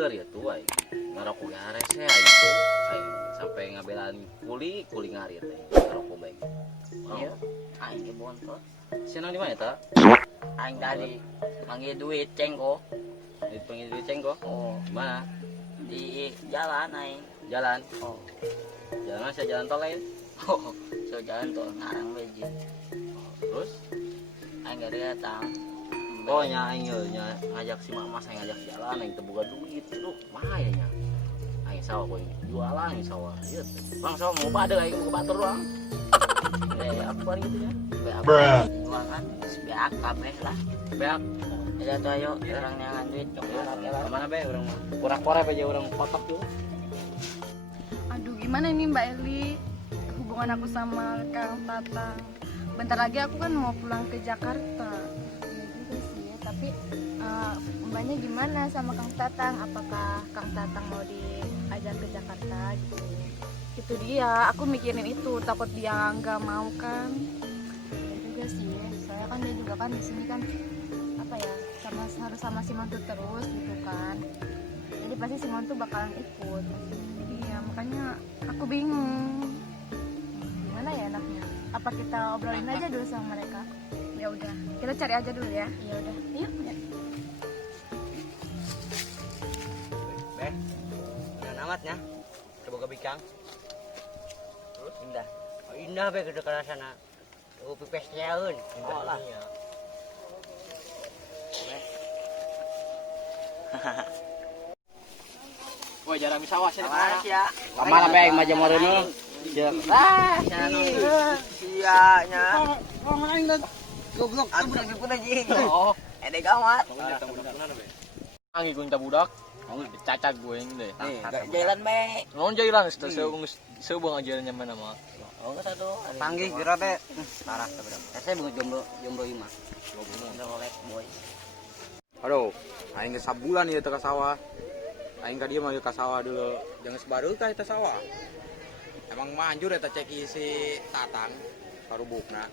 anjir ya tuh aing. Ngarokok ge harese aing sampai ngabelan kuli ngarit aing ngarokok bae. Iya, aing ke bontot. Senang di mana ta? Aing tadi manggil duit cengko. Dipanggil duit cengko. Oh, Mana? di jalan aing. Jalan. Oh, Jalan mana? Jalan tol lain. oh, so jalan tuh ngarang beji. Terus Aing gak datang. oh nya aing nya ngajak si mama saya ngajak jalan aing teu boga duit. Aduh, mah ya nya. Aing sawa koy jualan aing sawa. Ieu Bang sawa mau pada aing mau batur doang. Apa gitu ya? Bruh. Jual kan, sebiak kabeh lah. Beak. Ada tuh ayo, orang yang duit coklat lah. Kemana be orang mah? Kurak-kurak aja orang kotak tuh. Aduh, gimana ini Mbak Eli? Hubungan aku sama Kang Tatang. Bentar lagi aku kan mau pulang ke Jakarta. Iya juga sih ya, tapi Mbaknya gimana sama Kang Tatang? Apakah Kang Tatang mau diajak ke Jakarta gitu? Itu dia, aku mikirin itu, takut dia nggak mau kan. Iya juga sih ya, soalnya kan dia juga kan di sini kan apa ya, harus sama si Mantu terus gitu kan. Jadi pasti si Mantu bakalan ikut. Iya, makanya aku bingung. Gimana ya enaknya? Apa kita obrolin aja dulu sama mereka? Ya udah, kita cari aja dulu ya. Ya udah, yuk. Ya. Beh, indah amatnya. Coba ke bikang. Terus indah. Oh, indah be ke dekat sana. Oh, pipes nyaeun. Oh lah. Woi, jarang bisa was Awas ya. Kamana be aing mah jamoreuna? Sianya. Goblok, goblok pun anjing. Oh, Ede gawat. Anggi gue budak, cacak gue yang deh. Nih, jalan baik. Ngon jadi lang, seubang aja nyaman nama. Oh, enggak tahu. panggih kira teh. Parah teh bener. Saya bunga jomblo ieu mah. Udah oleh boy. Aduh, aing geus sabulan ieu teh ka sawah. Aing ka dieu mah ka sawah dulu. Jangan sebaru ka eta sawah. Emang manjur eta cek si Tatang karubukna.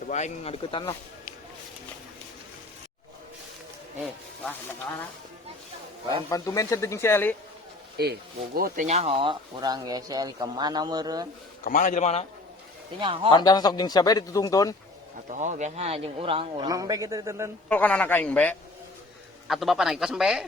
Coba aing ngadeuketan lah. Wah, mau kemana? Lain pantumen teh jeung si Eli. Bogo teh nyaho, urang ge sel kemana meureun? Kemana jelema mana? Teh nyaho. Kan biasa sok jeung siapa ditutungtun. Atuh biasa jeung urang. Emang be gitu ditonton. Kalau kan anak aing be, Atuh bapak naik kos embe.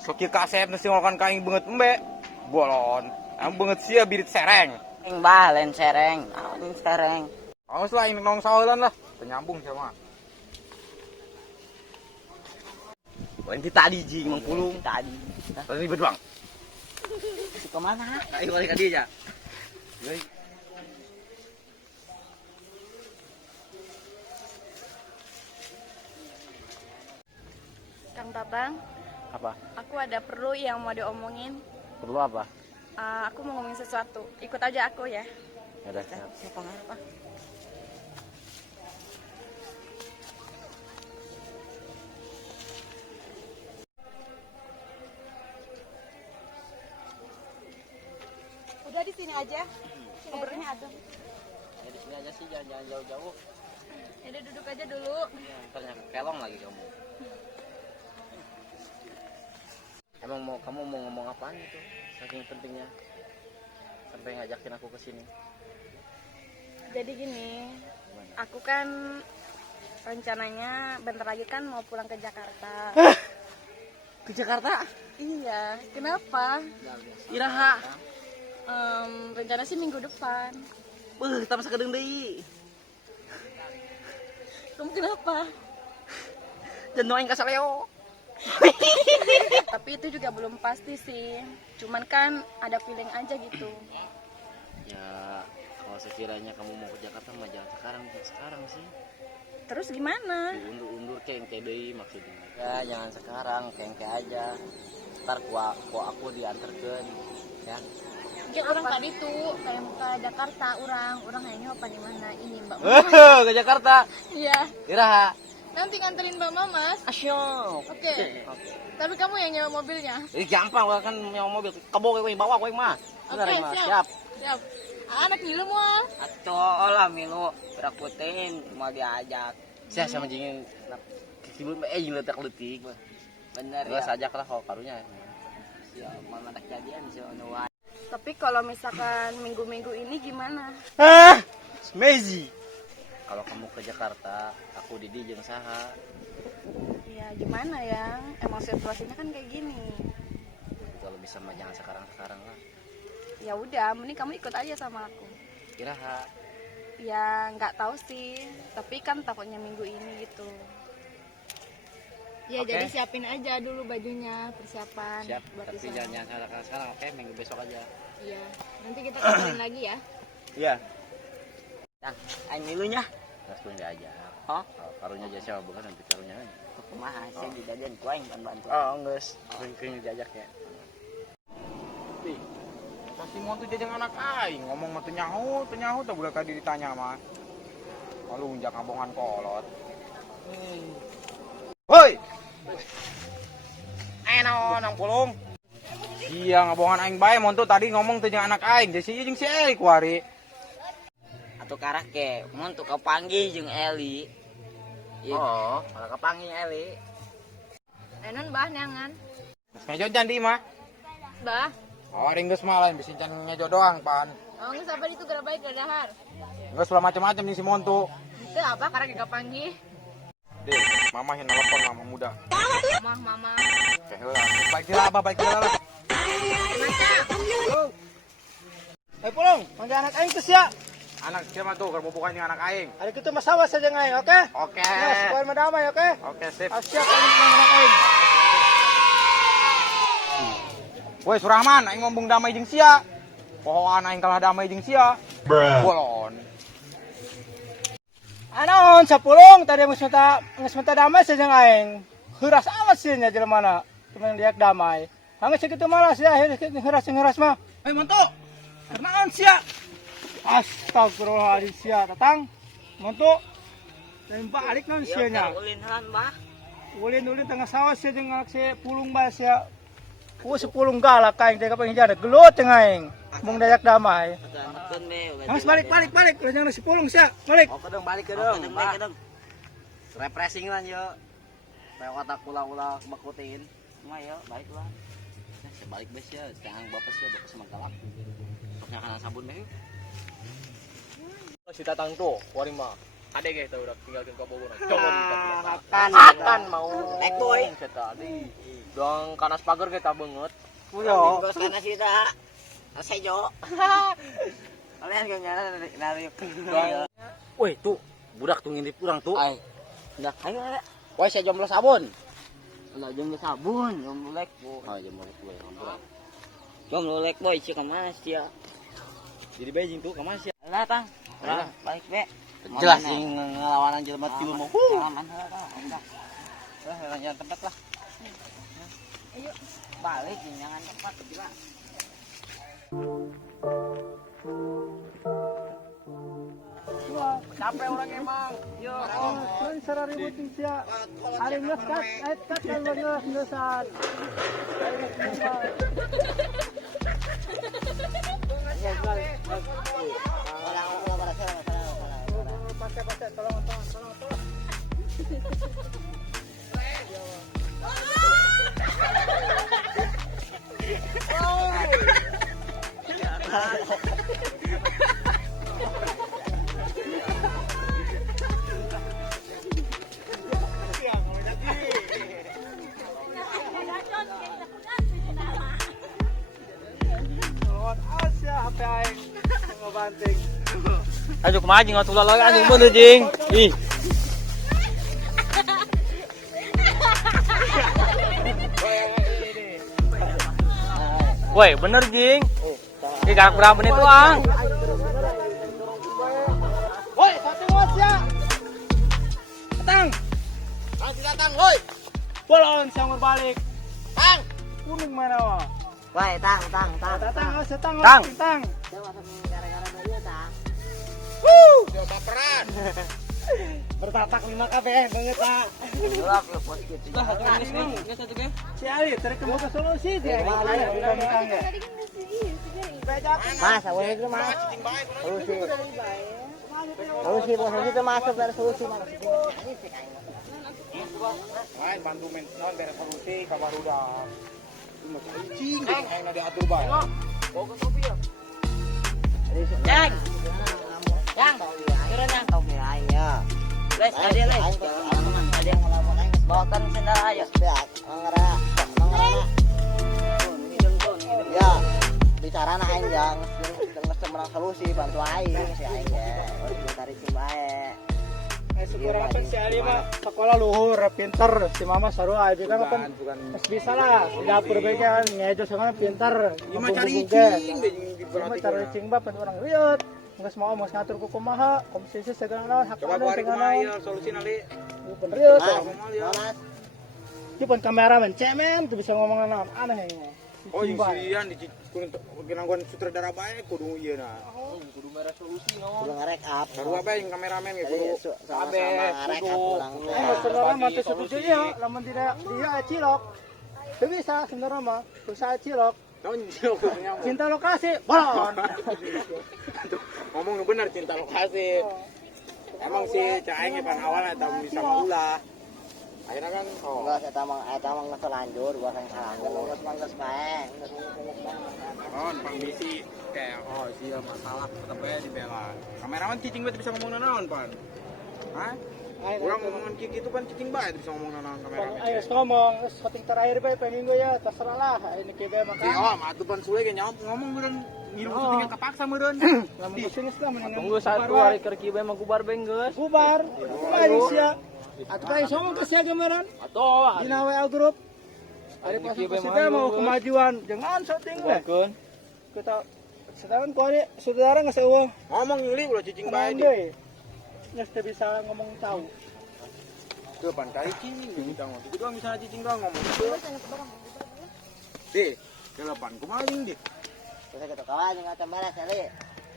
sok ieu kasep mesti ngolkan ka aing beungeut embe. Bolon. Am beungeut sia birit sereng. Aing bah lain sereng. Aing sereng. Awas lah aing nong sawelan lah. Teu nyambung sama. Enti tadi jing mang pulung. Tadi. Tadi ribet bang. Kemana? Ayo balik ka dieu nya. Euy. Kang Tatang, Apa? aku ada perlu yang mau diomongin. Perlu apa? Aku mau ngomongin sesuatu. Ikut aja aku ya. Ya udah siap. Siapa ngapa? Udah di sini aja. Ngobrolnya adem. Ya di sini aja sih, jangan jauh-jauh. Udah duduk aja dulu. Ntar kelong lagi kamu. Emang kamu mau ngomong apaan gitu? Saking pentingnya sampai ngajakin aku ke sini. Jadi gini, aku kan rencananya bentar lagi kan mau pulang ke Jakarta. Ke Jakarta? Iya, kenapa? Iraha. Rencana sih minggu depan. Kita masa kedeng deui. Kamu kenapa? Dan aing ka saleo. Tapi itu juga belum pasti sih. Cuman kan ada feeling aja gitu. Ya, kalau sekiranya kamu mau ke Jakarta mah jangan sekarang sih. Terus gimana? Diundur-undur kengke deui maksudnya. Ya, jangan sekarang, kengke aja. Ntar ku aku dianterkeun ya. Mungkin orang tadi tuh kayak ke Jakarta, orang kayaknya apa di mana ini Mbak. Ke Jakarta. Iya. Iraha. Nanti nganterin Mbak Mamas. Asyik. Oke. Tapi kamu yang nyewa mobilnya. Gampang kan nyewa mobil. Kebo kowe bawa kowe mah. Oke, siap. Siap. Anak milu moal. Atuh lah milu berakutin mau diajak. Saya sama jingin kibul jeung leutak leutik mah. Bener Geus ya. ajak lah kalau karunya. Ya, mama tak jadian si Onua. Tapi kalau misalkan minggu-minggu ini gimana? Mezi. Kalau kamu ke Jakarta, aku Didi jeung saha. Ya gimana ya? Emang situasinya kan kayak gini. Kalau bisa mah jangan sekarang lah. Ya udah, mending kamu ikut aja sama aku. Kiraha. Ya nggak tahu sih, tapi kan takutnya minggu ini gitu. Ya Oke. jadi siapin aja dulu bajunya, persiapan Siap, buat tapi di sana. jangan sekarang, oke? Minggu besok aja. Iya, nanti kita kabarin lagi ya. Iya. Tang, aing milunya. Terus tuh nggak aja. Hah? Karunya aja siapa bukan nanti karunya. Kumaha saya dijadian ku aing bantu. Oh, geus. Kering diajak ya. Masih mau tuh jajang anak aing ngomong mah teu nyaho teh budak tadi ditanya mah. Lalu unjak ngabongan kolot. Hoi. Nang pulung. Iya ngabongan aing bae mon tuh tadi ngomong teh jeung anak aing, jadi jeung si Eli kuari. Atuh karake mun tuh kapanggih jeung Eli. Iya. Oh, malah kepanggil Eli. Enon bah neangan. Geus ngejo candi mah. Bah, Awaring geus mah lain bisa can ngejo doang pan. oh nggak sabar itu gara baik gara dahar. Geus lah macam-macam jeung si Montu. Itu apa karena gak panggil? Deh, mama yang nelpon mama muda. Mama. Oke, heula. Baik dila lah. Eh pulung, manggil anak aing tuh sia. Anak siapa tuh kalau bukan dengan anak aing. Ada kita masalah saja aing, oke? Oke. Mas, poin madamai, oke? Oke, sip. Siap kali anak aing. Woi Surahman, aing ngomong damai jeung sia. Pohoan aing kalah damai jeung sia. Bolon. Anaon sapulung tadi geus menta damai saja aing. Heuras amat sih nya jelemana. Cuman liak damai. Anggeus kitu malah sia heuras mah. Hei Monto. Kenaon sia? Astagfirullahaladzim sia tatang. Monto. Dan balik naon sia nya. Ulin helan bah. Ulin tengah sawah sia jeung anak si pulung bae sia. Sepulung galak aing teh kaping hijana gelut teh aing. Mung dayak damai. Anekeun be. Mas balik. Urang si pulung sia. Balik. Oh, kedeng balik Kedeng. Refreshing lah yo. Lewat aku ulah bakutin. Cuma yo baiklah. Saya balik bes ya, jangan bapak sama galak. Pokoknya kana sabun meh. Si tatang tuh, wari mah. Ade ge teh udah tinggalkeun ka Bogor. Coba Akan mau. naik boy. Tadi. Dong kanas pagar ge ta beungeut. Yo. Bos kana sida. Asejo. Kalian ge nariuk. Woi, tuh budak tuh ngintip urang tuh. Ai. Dah ayo. Woi, saya jomblo sabun. Lah jom sabun, jom lek bu. Oh, jomblo gue. Jom lek boy cik kemana sih ya? Jadi Beijing tuh kemana sih? Lah tang. Lah. Balik be. Jelas sih ngelawanan jelema tilu mau. Aman heula tang. Jalan tempat lah. Ayo. Balik jangan tempat gila. Capek orang emang. Yo. Oh, sara ributin sia. Ari geus kat ngeusan. Pasal tolong. Aduh kemana nggak tulah lagi anjing bener ding. Ih. Woi, bener jing. Ih, gak berapa menit doang. Woi, satu mas ya. Datang, woi. Bolon sanggur balik. Tang. Kuning mana wa? Woi, tang. Datang. Gara-gara dia tang. Dia baperan. Bertatak 5 KPM banget tak. Gelap ya buat gitu. Si Ali terkembang ke solusi dia. Mas, awalnya itu mas. Solusi bos itu masuk dari solusi mas. Main bantu main non beres solusi kabar udah. Cuma cing, yang ada diatur bae. Bawa ke kopi ya. Yang. Yang. Turun yang kau ayo. Les, ada les. Ada yang ngelamun aing bawakan sendal aja. Ya, mangara. Ya, bicara nah aing yang semerang solusi bantu aing si aing ya. Udah tarik bae. Syukur apa si Ali mah sekolah luhur, pinter, si mama sarua aja kan Bukan. mas bisa lah, di dapur bagian ngejo sama pinter, Ima cari juga. cing deh Cuma cari cing bap orang riut, nggak mau ngatur ku kumaha, komposisi segala hak coba ada kuari segala. kumaha solusi nanti. Bukan riut. Mas. Itu pun kameramen cemen tuh bisa ngomong aneh ya. Oh, yang sian di gangguan sutradara bae kudu ieu na. Kudu merah solusi ngomong. Kudu ngarek up. Baru apa yang kameramen ge kudu Sama-sama ngarek up ulang. Saudara mah tuh setuju ya, lamun tidak dia cilok. Tuh bisa saudara mah, usaha cilok. Tahun jauh nyamuk. Cinta lokasi, balon. Ngomong nu bener cinta lokasi. Emang sih caenge pan awalnya tahu bisa maulah. Akhirnya kan Enggak eta mah geus lanjut, gua kan salanjut. Geus bae. oh pang bisi kayak sia masalah tetep aja dibela. Kameraman cicing bae bisa ngomong naon pan. Hah? Urang ngomongin kieu kitu pan cicing bae bisa ngomong naon kameraman. Ayo ngomong, syuting terakhir bae peminggu ya, terserah lah. Ini kita Si makan. oh mah atuh pan sule ge nyaop ngomong meureun ngilu syutingnya kapaksa meureun. Lamun kesini sudah mendingan. Tunggu satu hari kerja bae mah gubar bae geus. Bubar. Ayo sia. Atuh kayak somong ke sia gemeran. Atuh. Dina WA grup. Ari pas kita mau kemajuan, jangan syuting we. Kun. Kita sedangkan ku ari saudara geus eueuh. Ngomong nyuli ulah cicing bae di. Deui. Geus teu bisa ngomong tahu. Tuh pan kali cicing kita ngomong. Itu doang bisa cicing doang ngomong. Di, telepon kumaha jeung di. Terus kita kawan jeung ngacam beres kali.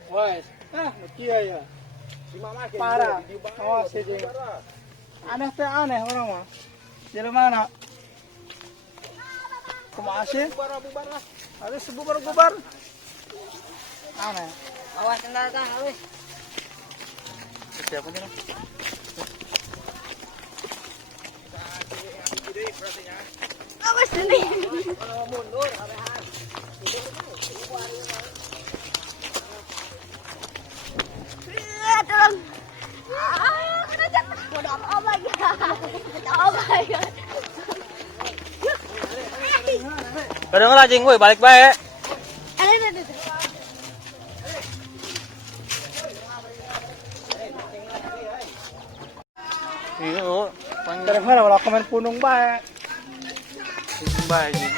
Wes. Kieu ya. Si mama ge Parah. di dieu bae. Oh, si jeung. Aneh teh aneh orang mah. Di mana? Kumaha sih? Bubar lah. Ada sebubar-bubar. Aneh. Awas sendal tah, euy. Siapa nih? Awas ini. Tolong. Kenapa? Oh my god. Oh my god. Kadang lajing woi balik bae. Ada. Iyo, Terus mana kalau komen punung bae. bae sih.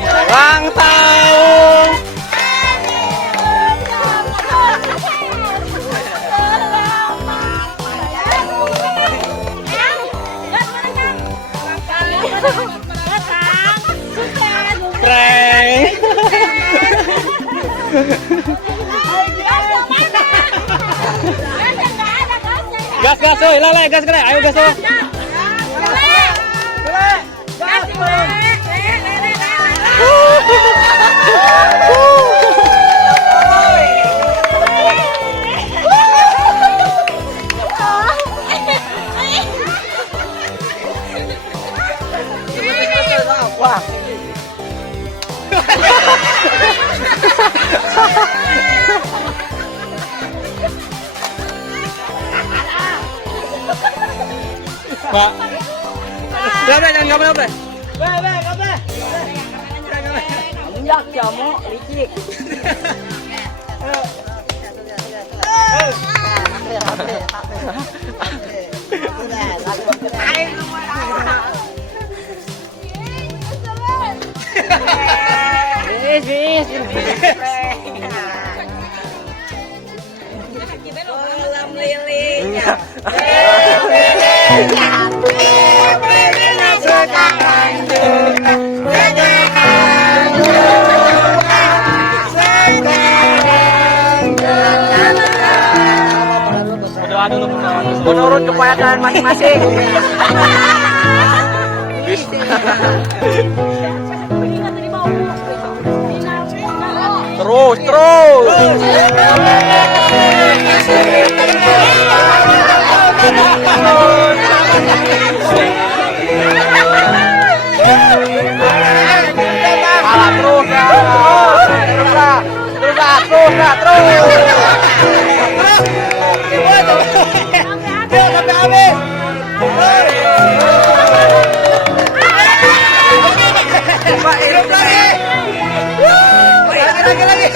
Ulang tahun. Prank. Gas, oi, lele, gas kene. Ayo gas, oi. Wah. Pak. Udah, jangan gambar, Bre. Anjak jamu licik. Kolam lili. Doa dulu. menurut kepercayaan masing-masing. Terus, terus. Salah terus ya. Sampai habis. Lagi.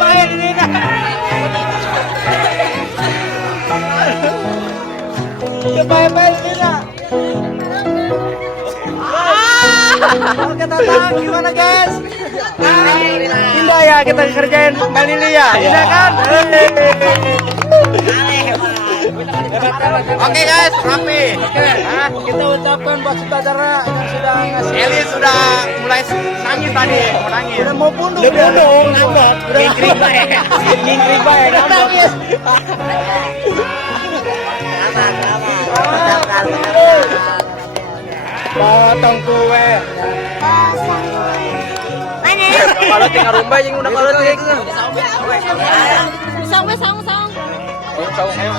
Bahaya ini nah. Bahaya ini nah. Oke Tatang, gimana guys? Indah ya kita kerjain Mbak Lili ya, indah kan? Oke guys, rapi. Kita ucapkan buat saudara yang sudah ngasih. Eli sudah mulai nangis tadi, mau nangis. Udah mau bunuh. Udah bunuh, ngambek. Ngingkring bae. Ngingkring bae, nangis. Potong kue. Kalau tinggal rumah yang udah kalau tinggal. Song. Saung, ayo.